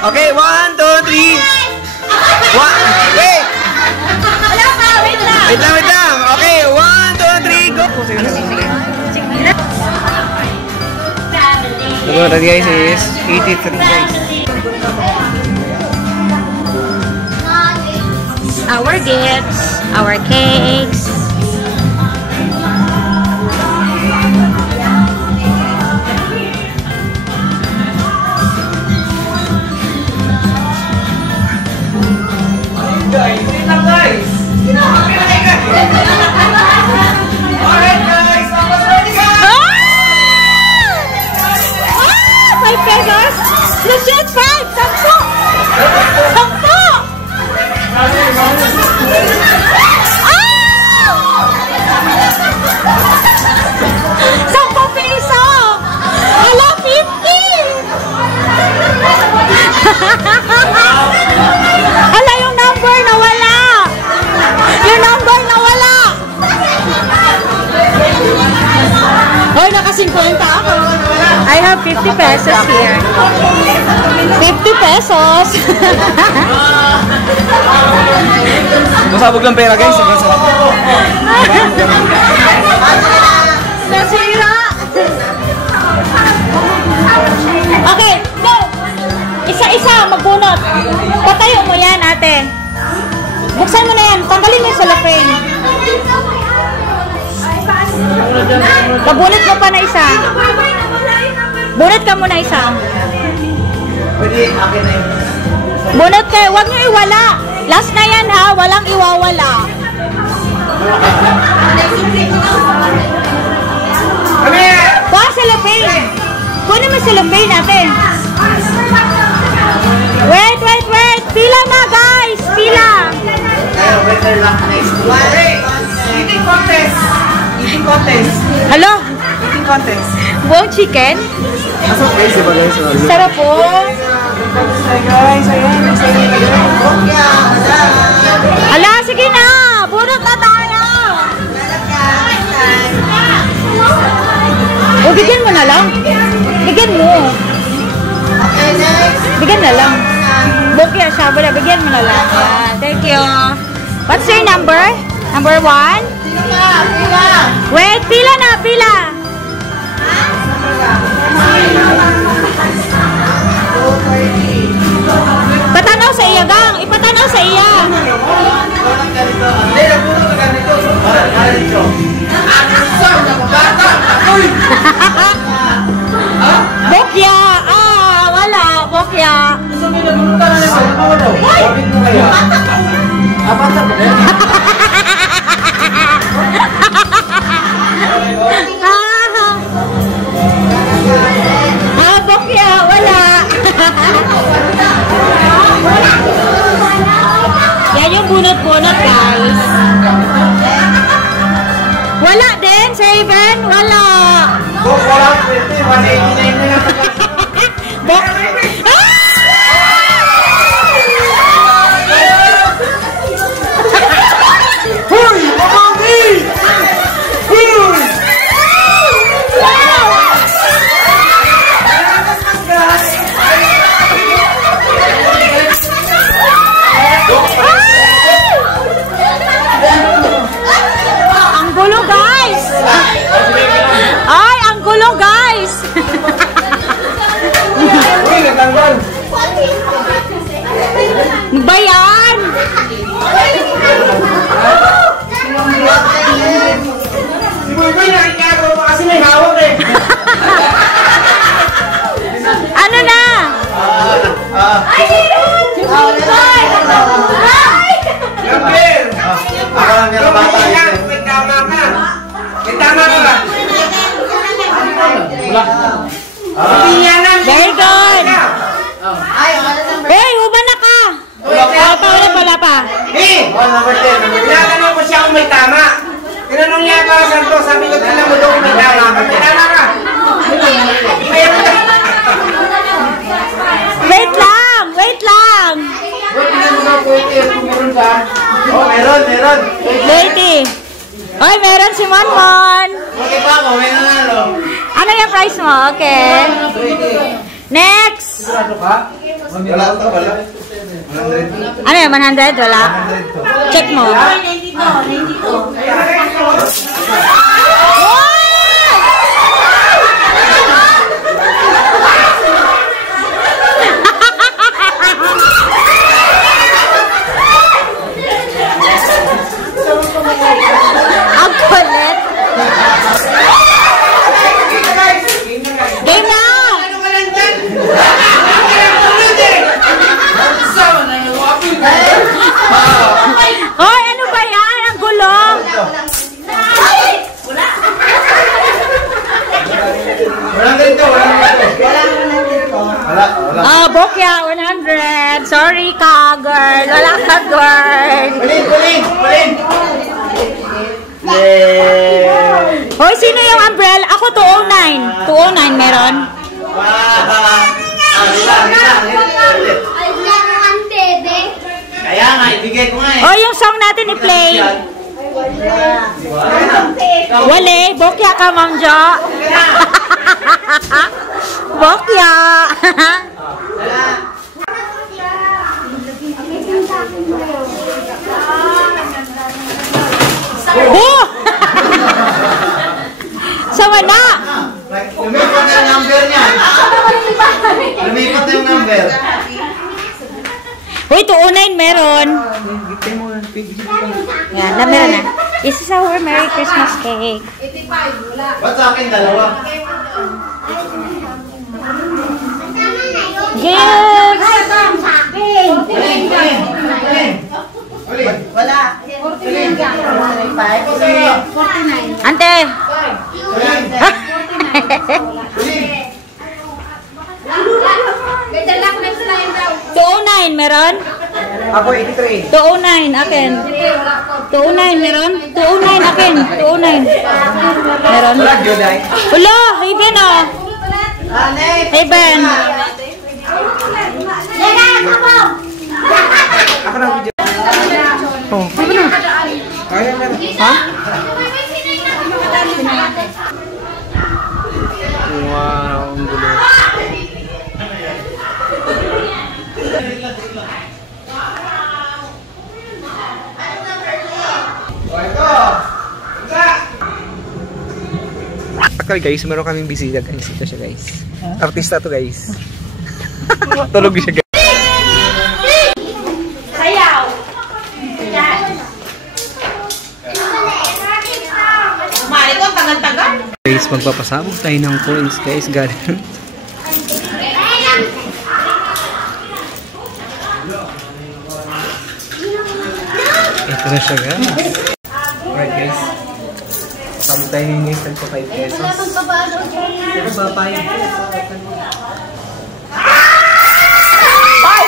Okay, 1, 2, 3. Wait! Wala pa, wait lang. Wait lang. Okay, 1, 2, 3, go! The total guys is 83 guys. Our gifts, our cakes. Guys, wait lang guys! Alright guys, tapos ready guys! 5 pesos? Legit 5! 10! 10 piso! Wala, 50! Hala, yung number na wala! Yung number na wala! Hoy, naka-50 ako. I have 50 pesos here. 50 pesos! Masabog lang pera guys. Nasira! Okay, go! Isa-isa, magbunot. Patayo mo yan, ate. Buksan mo na yan. Tanggalin mo yung cellophane. Pabunot mo pa na isa. Bunot ka muna isa. Pwede, akin na yun. Bunot kayo. Huwag nyo iwala. Last na yan ha. Walang iwawala. Kuha cellophane. Kunin mo cellophane natin. Wait. Pila na guys. Pila. Eating contest. Eating contest. Hello? Eating contest. Buong chicken? Masok guys, diba guys? Sarap po. Guys, ayan. Ala, sige na. Bunot na tayo. O, bigyan mo na lang. Bigyan mo. Bigyan na lang. Bukya siya. Bigyan mo na lang. Yan. Thank you. What's your number? Number 1? Wait, pila na, pila. Patanaw sa iya, gang. Ipatanaw sa iya. Bokya. Wala. Bokya. Bokya. Wala. Yan yung bunot-bunot, guys. Wala din, Saben. Wala. Wala, 189 na lang. Hoy! Mamami! Hoy! Ang gulo, guys! Ay, ang gulo, guys! Uy, natanggal! Bayan! Si Boy nakikagawa mo kasi may hawak eh! Ano na? Gabriel! Ako lang yung bata yun. May tama ka! May tama ka ba? Wala. Very good! Hey, uban na ka! Wala pa. Eh! Tinatanong ko siya kung may tama. Tinanong niya pa, Santo, sabi ko, tinan mo doon kung may tama. May tama ka! Wait lang! Oh, meron. Lady! Oy, meron si Monmon! Okay pa ako, may nanalo. Ano yung price mo? Okay. Next! Sigurado ka? Wala to, wala. 100. Ano yan, 100? Wala? Check mo. Ang kulit. Game na! Ano ka lang dyan? Hoy, ano ba yan? Ang gulong! Walang ganito, walang ganito. Wala. Oh, Bokya, 100. Sorry ka, girl. Wala ka, girl. Kulin! Hoy, sino yung umbrella? Ako, 209. 209 meron? Kaya nga, ibigay ko nga eh. Oh, yung song natin i-play. Wale, Bokya ka, Ma'am Jo. Bokya. Oh! Sama na. Lumipot na yung number niya. Lumipot na yung number. Uy, 209 meron. Yan, na meron na. This is our Merry Christmas cake. Ba't sa akin dalawa? Gifts! Wala. Ante! 209 meron? Ako 83. 209 akin. 209 meron? 209 akin. 209. Meron? Wala, Juday. Wala, hey Ben oh. Hey Ben. Ako na video. Oh, ano na? Kaya meron. Ha? Wow, ang gulo. Actually guys, meron kaming bisita guys. Ito siya guys. Artista to guys. Tulog siya guys. Sayaw. Mari ko, tagal-tagal. Guys, magpapasabog tayo ng coins guys. Galing. Ito na siya guys. Alright guys. Sabog tayo ngayon guys. Tagpo 5 pesos. Ito ba 5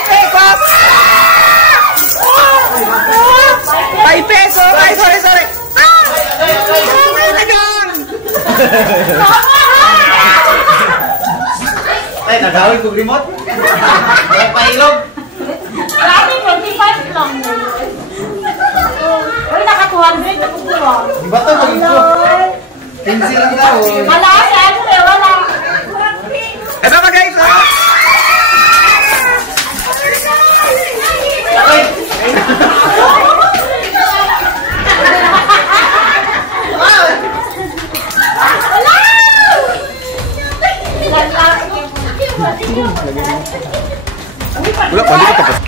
pesos? 5 pesos! Ay, sorry! Ay, nagawin ko remote. Wala pa ilog. Grabe, 25 lang. Uy, naka 200 na kukuha. Di ba ito maging ko? 15 lang daw. Wala, syempre, wala. Ito na guys! Ay! Wala pa, hindi ko tapos.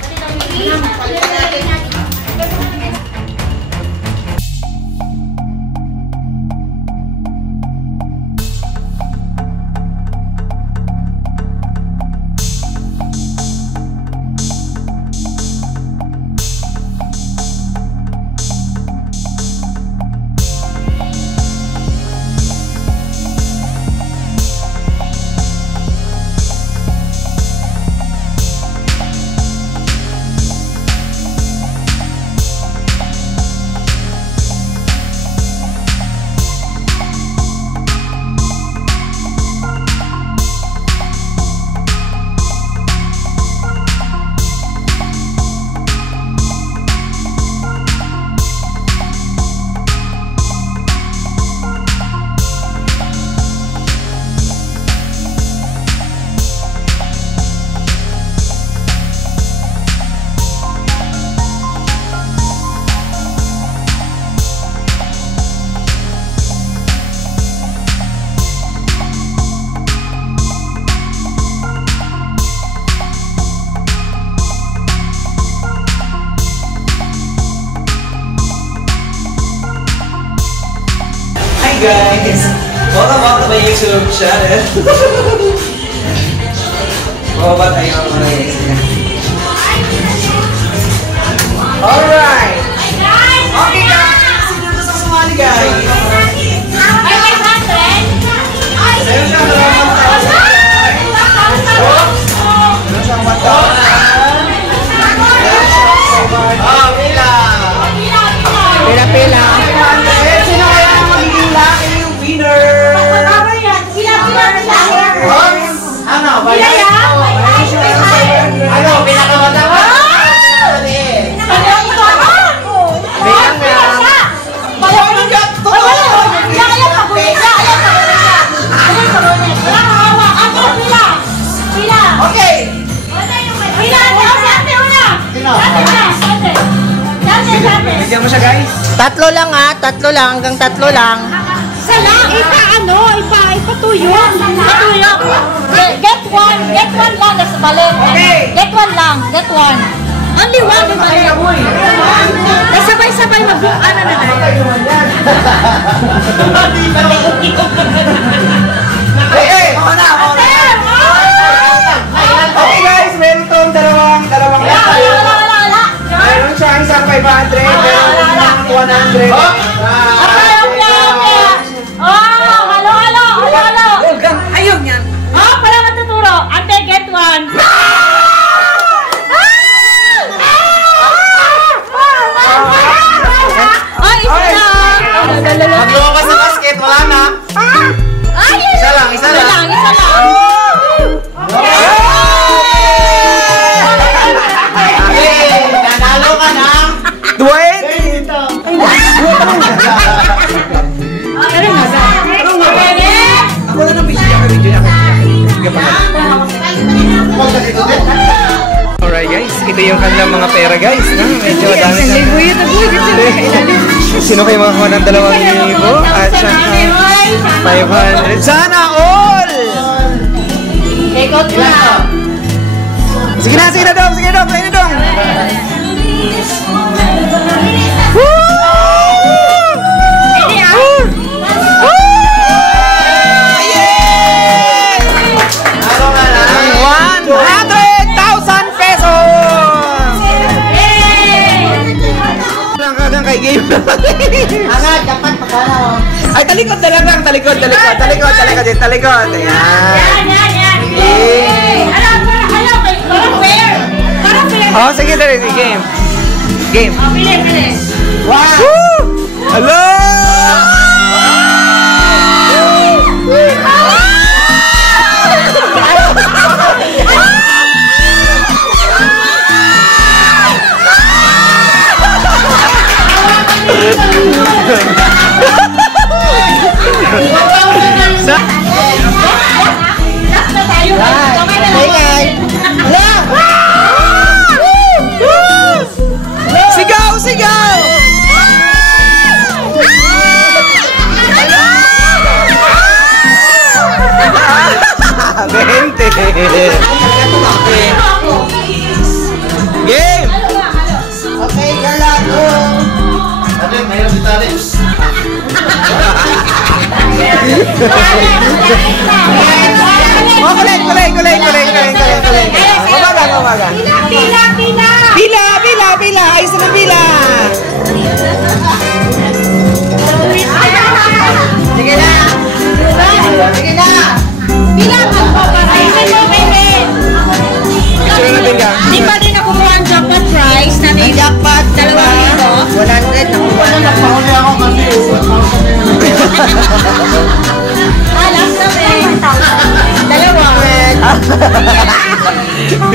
guys! Welcome back to my YouTube channel. Baba tayo ang mga guys. Alright! Okay guys! Sino na sa sumali guys? Meron siya dalawang tao. Meron siyang 1,000. Pila. Sino kaya ang magiging lucky winner? Ano? Ano? Pinakamatawa? Okay! Bigyan mo siya guys. Tatlo lang hanggang tatlo lang. Isa lang, ipatuyo. Patuyo. Get one lang, that's balik. Okay. Get one. Only one, balik. Sabay-sabay magbukaan na Hey! Okay guys, meron itong dalawang meron siya isang 500, meron isang 100. Ayaw niyan. Pala matuturo. Ate, get one. Isa lang. Magluwa ka sa basket, wala na. Isa lang. Nanalo ka ng 20! Ako na ng video niya. Alright guys, ito yung kanilang mga pera guys. Medyo dami na. Sino kayo makakuha ng 2,000 at saka 500? Sana all! Sige na dong! Ano nga lang? 100,000 pesos! Lang kay game. Agad, dapat magkano. Ay, talikod na lang. Talikod. Ayan. Oh, sige, dali. Game. Wow! Woo! Hello! Sigaw! Bente! Game! Okay, galado. Ate, mayroon si Taris. Oh, kulay. Umaga. Pila. Ayos na pila. Sige na. Picture natin ka. Di ba din nakukuha ang jackpot prize na may jackpot 2,000? 100 nakuha na. Nagpahuli ako kasi. Last na eh. 2.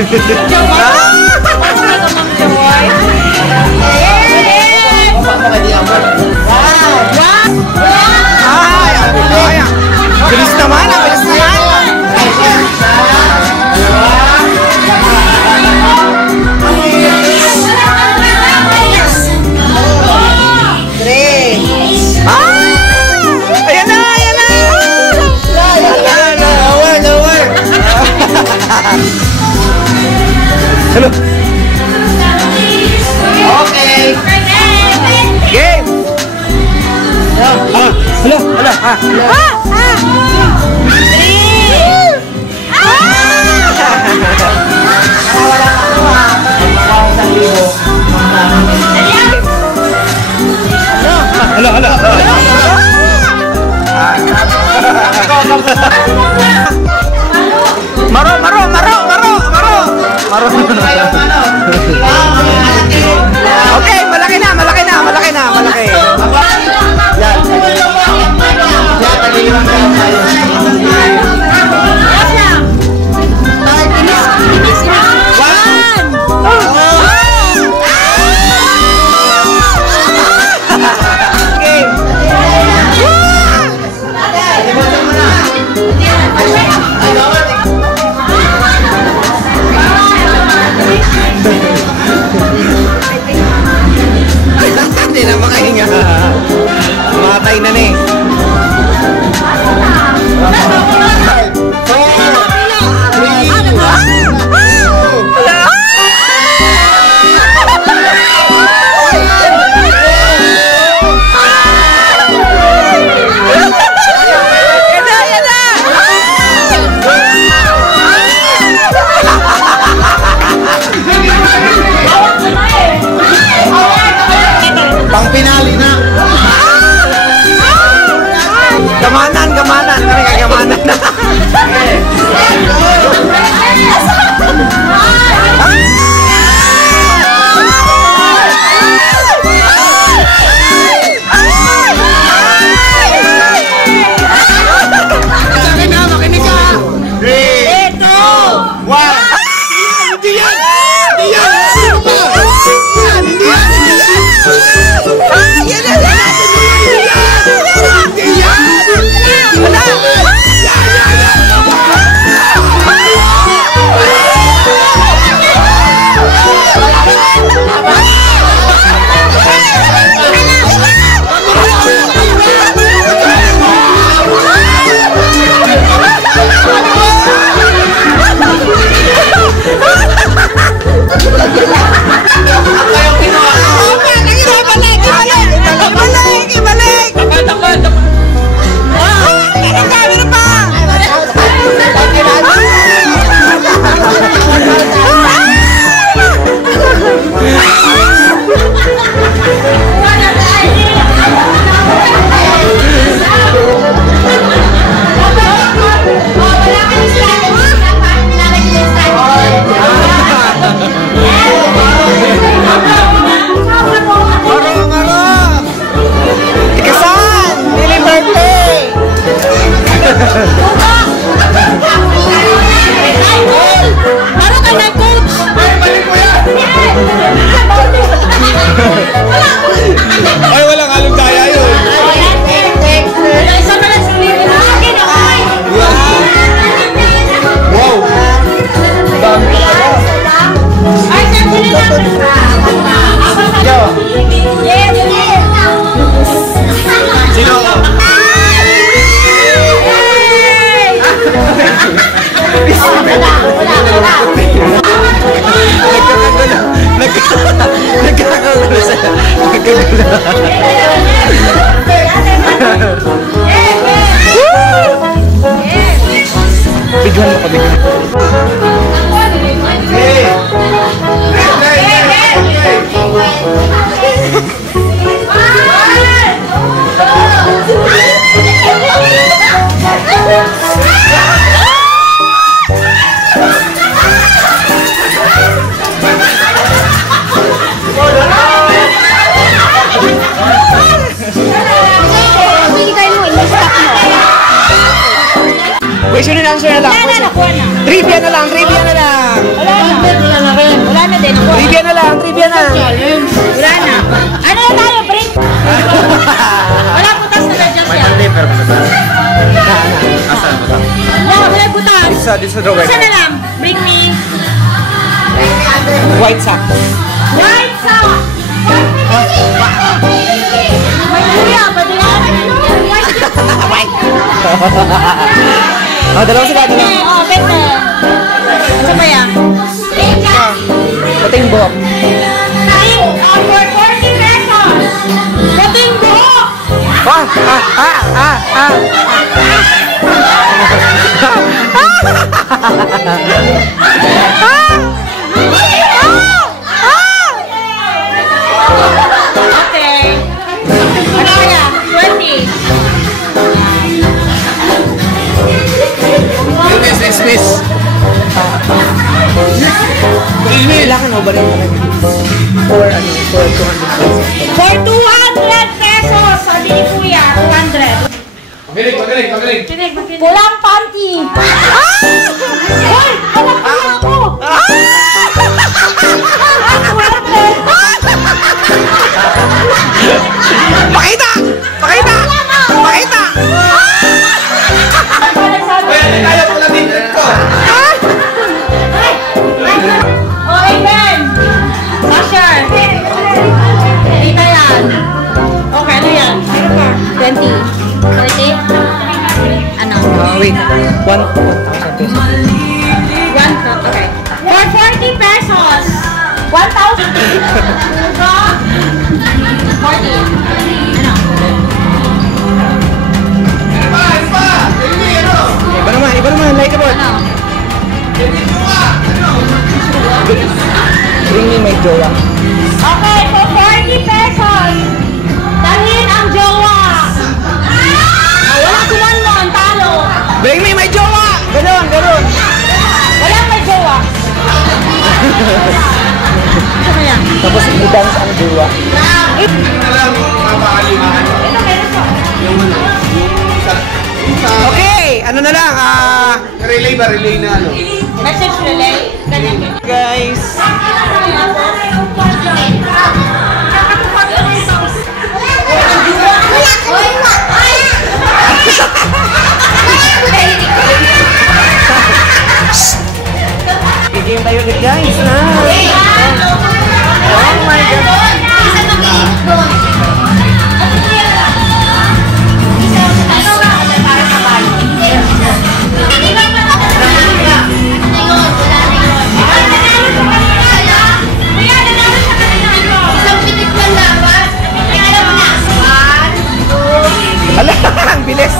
Bilis naman. Ayan na. Lower. Hello. Okay. Game. Okay, malaki na. Hindi na makahinga. Matay na ni. Pang-pinali na. Gamanan. Kami kagamanan na. Makinig ka. 3, 2, 1. Hindi yan. Ay, walang halong daya yun. Wow. Sino? Nagkakagulo sila. Bigyan mo kami. Question and answer na lang. Trivia na lang. Wala na din. Trivia na. Wala na. Ano na tayo, break? Wala butas na na-adjust yan. Asan? Wala butas. This sa drawer. Isa na lang. Bring me. White sock. White sock. May kuya, pwede na. White. Oh, dalawa sila. Oh, better. Ano ba yan? Pating buhok. For 40 pesos. Pating buhok. Okay. Ano kaya? 20. Miss. Kailangan mo ba rin for 200 pesos? For 200 pesos! Sabi ni Kuya, 200. Magaling. Pulang panty! Ah! Hoy! Anak ko ako! Pakita! Pwede tayo pala din ko. Okay, Ben! Asher! Dito yan. Okay, ano yan? 20. 40? Ano? Wait. 1,000 pesos. Okay. For 40 pesos! 1,000! 40. Ano? Iba naman, like about. Ano? Bring me my jowa. Okay, for 40 pesos! Dalhin ang jowa! Wala kumanmon, talo! Bring me my jowa! Ganon. Walang may jowa! Ano kaya? Tapos i-dance ang jowa. Alam, mapakalimahan. Okay, ano na lang, Relay na ano? Message relay? Ganyan. guys. Bigyan tayo ulit guys, ha? Oh my God. Ala, ang bilis.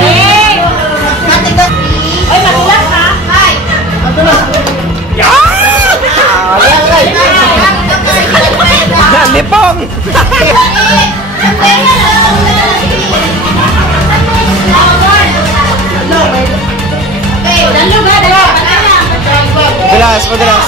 Hey! Oy, magulas ha? Lipong! Madalas.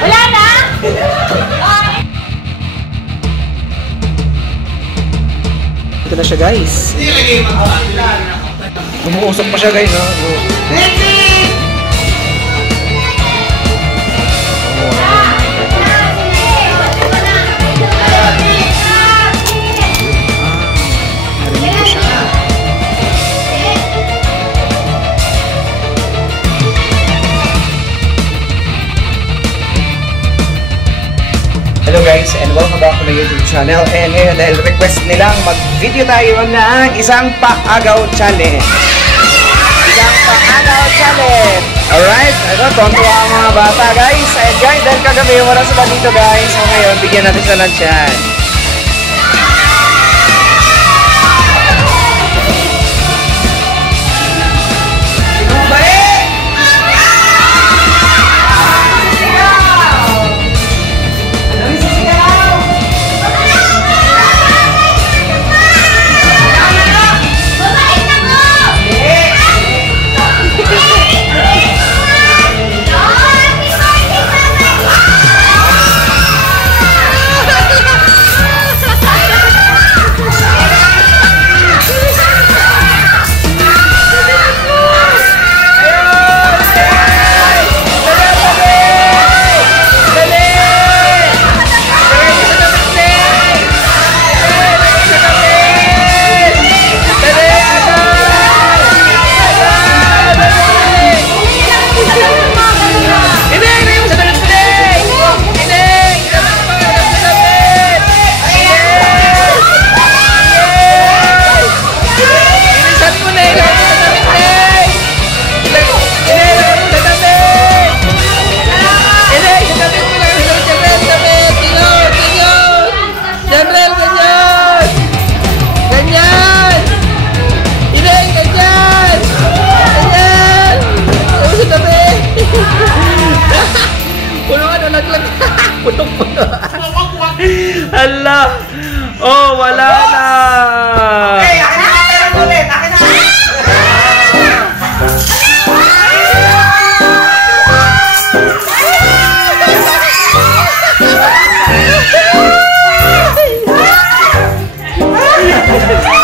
Wala na? Ito na siya guys. Umuusok pa siya guys. Hello guys and welcome back to my YouTube channel. And ngayon dahil request nilang mag-video tayo ng isang paagaw challenge. Alright, ito, tontuwa ang mga bata guys. And guys, dahil kagabi wala sila dito guys. So ngayon, bigyan natin sila ng chance. nalaglag. Putok-puto. Hala. Oh, wala na. Okay, akin na pera mo ulit. Akin na.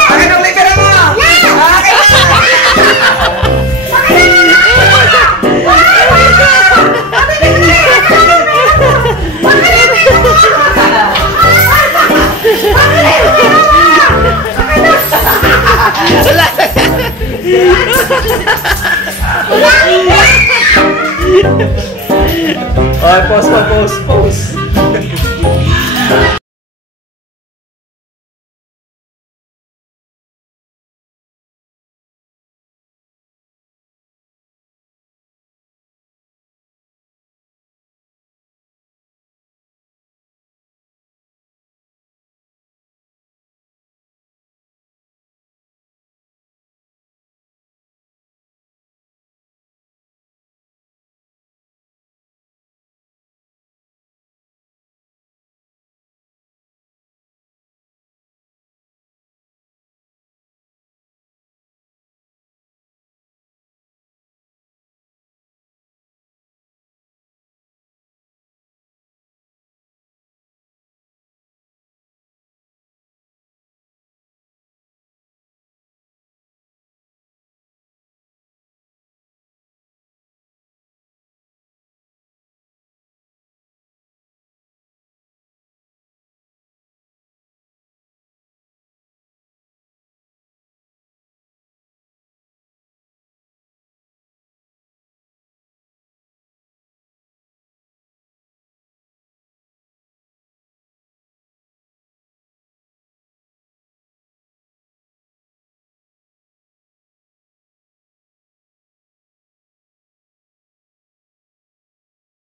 Akin ang libera mo. Akin Ay, pause.